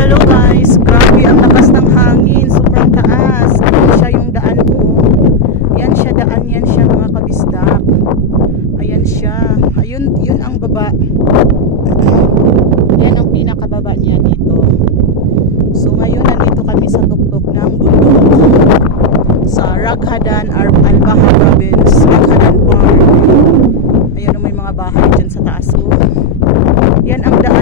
Hello guys, grabe ang lakas ng hangin, sobrang taas. Ayan siya yung daan mo. Yan siya daan, yan siya mga kabisdak. Ayan siya. Ayun, yun ang baba. Yan ang pinakababa niya dito. So ngayon nandito kami sa tuktok ng bundok. Sa Raghadan, Albaha Province, Raghadan Farm. Ayan may mga bahay dyan sa taas. Yan ang daan.